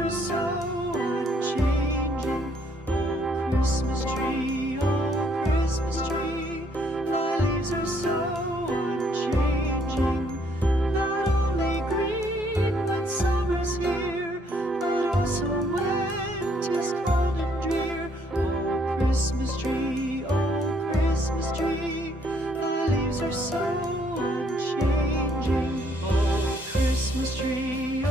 are so unchanging. Oh, Christmas tree, oh, Christmas tree, thy leaves are so unchanging. Not only green when summer's here, but also when 'tis cold and drear. Oh, Christmas tree, thy leaves are so unchanging. Oh, Christmas tree,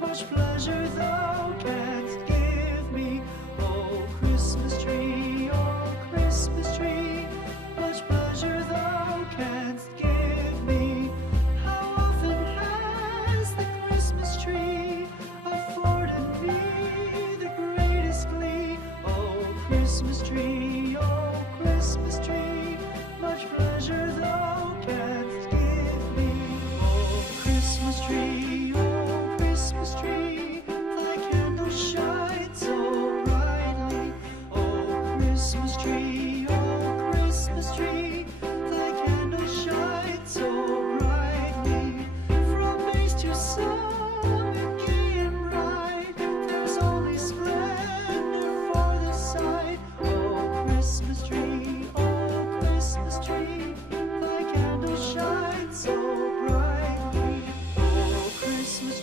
much pleasure thou canst give me. Oh, Christmas tree, much pleasure thou canst give me. How often has the Christmas tree afforded me the greatest glee? Oh, Christmas tree, much pleasure thou canst give me. Oh, Christmas tree, thy candles shine so brightly. Oh, Christmas tree, thy candles shine so brightly. From base to summit, gay and bright, there's only splendor for the sight. Oh, Christmas tree, thy candles shine so brightly. Oh, Christmas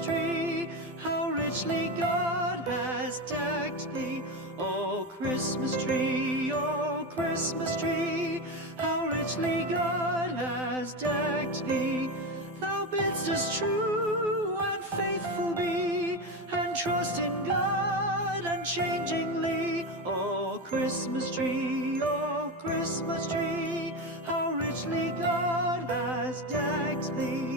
tree, how richly God has decked thee. Oh, Christmas tree, how richly God has decked thee. Thou bidst us true and faithful be, and trust in God unchangingly. Oh, Christmas tree, how richly God has decked thee.